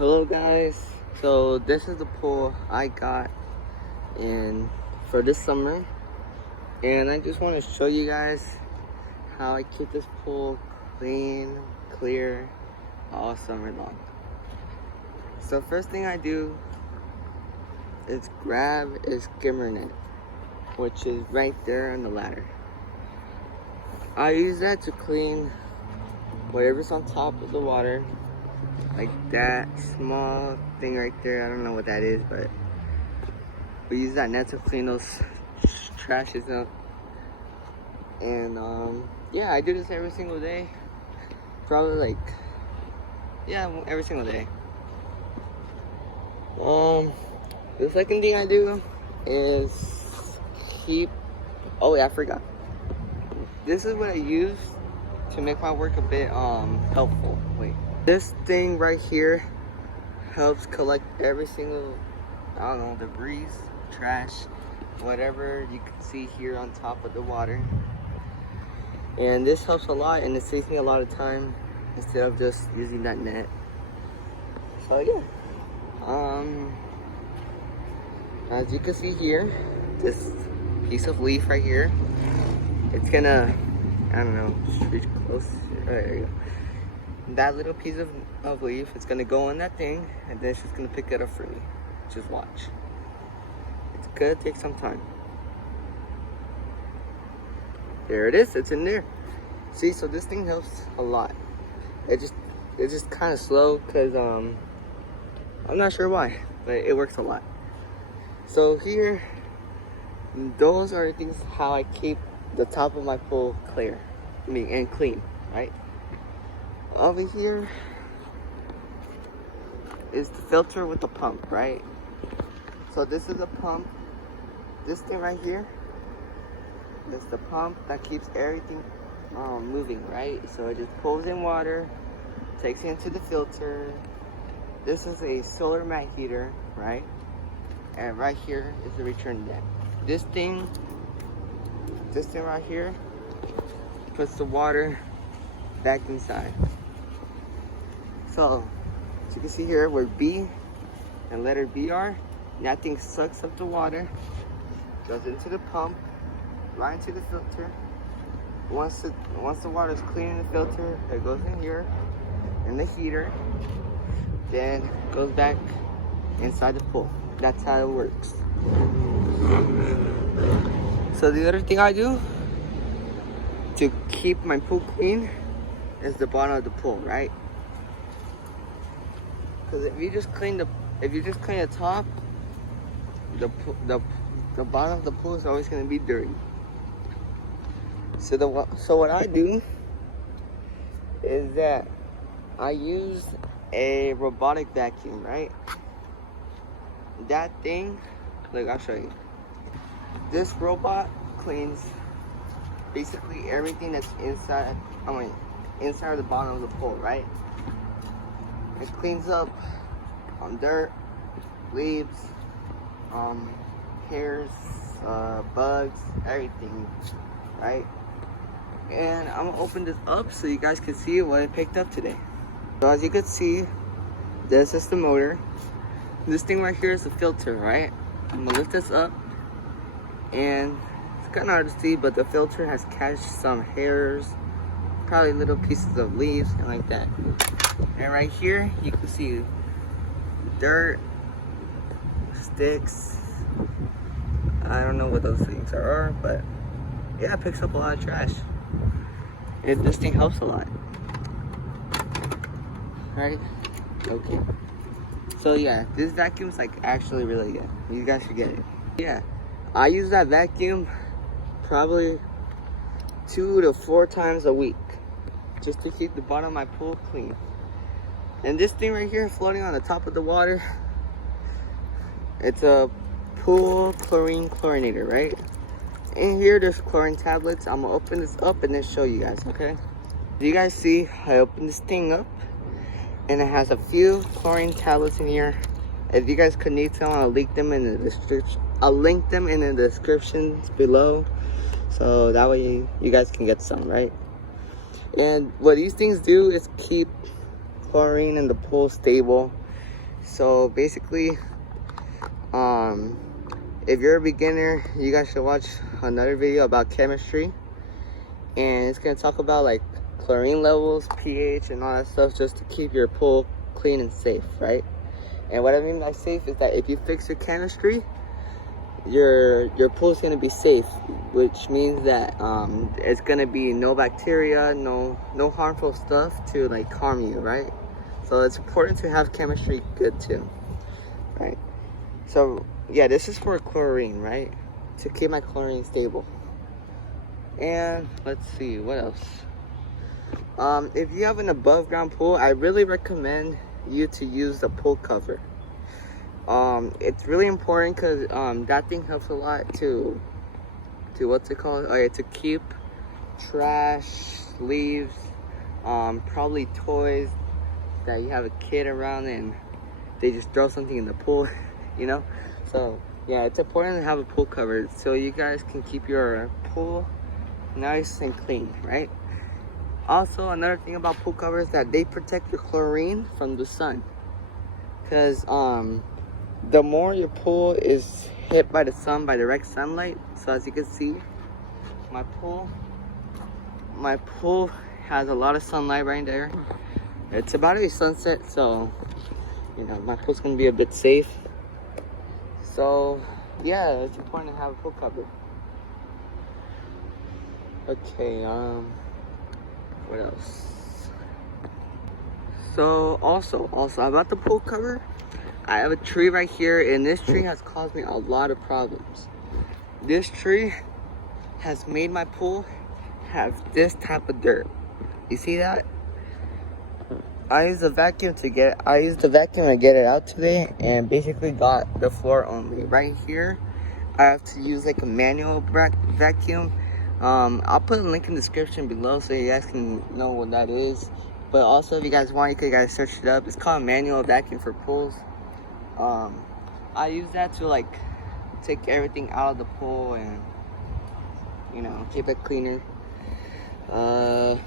Hello guys, so this is the pool I got in for this summer, and I just want to show you guys how I keep this pool clean, clear all summer long. So first thing I do is grab a skimmer net, which is right there on the ladder. I use that to clean whatever's on top of the water, like that small thing right there. I don't know what that is, but we use that net to clean those trashes up. And yeah, I do this every single day. Probably every single day. The second thing I do is oh yeah, I forgot. This is what I use to make my work a bit helpful. Wait. This thing right here helps collect every single, I don't know, debris, trash, whatever you can see here on top of the water. And this helps a lot, and it saves me a lot of time instead of just using that net. So yeah, as you can see here, this piece of leaf right here, it's gonna, I don't know, reach close. There you go. That little piece of leaf is gonna go on that thing, and then she's gonna pick it up for me. Just watch. It's gonna take some time. There it is. It's in there. See, so this thing helps a lot. It's just kind of slow because I'm not sure why, but it works a lot. So here, those are the things how I keep the top of my pool clear, and clean, right? Over here is the filter with the pump, right? So this is a pump. This thing right here is the pump that keeps everything moving, right? So it just pulls in water, takes it into the filter. This is a solar mat heater, right? And right here is the return net. This thing right here puts the water back inside. So, as you can see here where B and letter B are, that thing sucks up the water, goes into the pump, right into the filter. Once the water is clean in the filter, it goes in here, in the heater, then goes back inside the pool. That's how it works. So the other thing I do to keep my pool clean is the bottom of the pool, right? Because if you just clean the top, the bottom of the pool is always going to be dirty. So what I do is that I use a robotic vacuum, right? That thing, look, I'll show you. This robot cleans basically everything that's inside the bottom of the pool, right? It cleans up dirt, leaves, hairs, bugs, everything, right? And I'm gonna open this up so you guys can see what I picked up today. So as you can see, this is the motor. This thing right here is the filter, right? I'm gonna lift this up, and it's kind of hard to see, but the filter has catched some hairs, probably little pieces of leaves and like that. And right here you can see dirt, sticks, I don't know what those things are, but yeah, it picks up a lot of trash. This thing helps a lot, right? Okay, so yeah, this vacuum's like actually really good. You guys should get it. Yeah, I use that vacuum probably 2 to 4 times a week just to keep the bottom of my pool clean. And this thing right here floating on the top of the water, it's a pool chlorine chlorinator, right? In here there's chlorine tablets. I'm gonna open this up and then show you guys, okay? Do you guys see I opened this thing up and it has a few chlorine tablets in here. If you guys could need some, I'll link them in the description. I'll link them in the descriptions below, so that way you guys can get some, right? And what these things do is keep chlorine in the pool stable. So basically, if you're a beginner, you guys should watch another video about chemistry, and it's gonna talk about like chlorine levels, pH, and all that stuff, just to keep your pool clean and safe, right? And what I mean by safe is that if you fix your chemistry, your pool's gonna be safe, which means that it's gonna be no bacteria, no harmful stuff to like harm you, right? So it's important to have chemistry good too, right? So yeah, this is for chlorine, right? To keep my chlorine stable. And let's see, what else? If you have an above ground pool, I really recommend you to use the pool cover. It's really important because that thing helps a lot to what's it called? Oh yeah, to keep trash, leaves, probably toys that you have a kid around and they just throw something in the pool, you know? So yeah, it's important to have a pool cover so you guys can keep your pool nice and clean, right? Also, another thing about pool covers is that they protect your chlorine from the sun, because the more your pool is hit by the sun, by direct sunlight. So as you can see, my pool has a lot of sunlight right there. It's about to be sunset, so you know my pool's gonna be a bit safe. So yeah, it's important to have a pool cover. Okay, what else? So also about the pool cover, I have a tree right here, and this tree has caused me a lot of problems. This tree has made my pool have this type of dirt. You see that? I used the vacuum to get it out today, and basically got the floor only. Right here, I have to use like a manual vacuum. I'll put a link in the description below so you guys can know what that is. But also, if you guys want, you can guys search it up. It's called manual vacuum for pools. I use that to like take everything out of the pool and, you know, keep it cleaner. Well,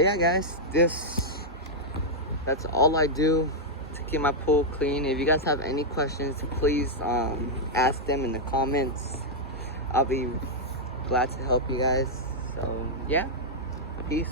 yeah, guys, that's all I do to keep my pool clean. If you guys have any questions, please ask them in the comments. I'll be glad to help you guys. So yeah, peace.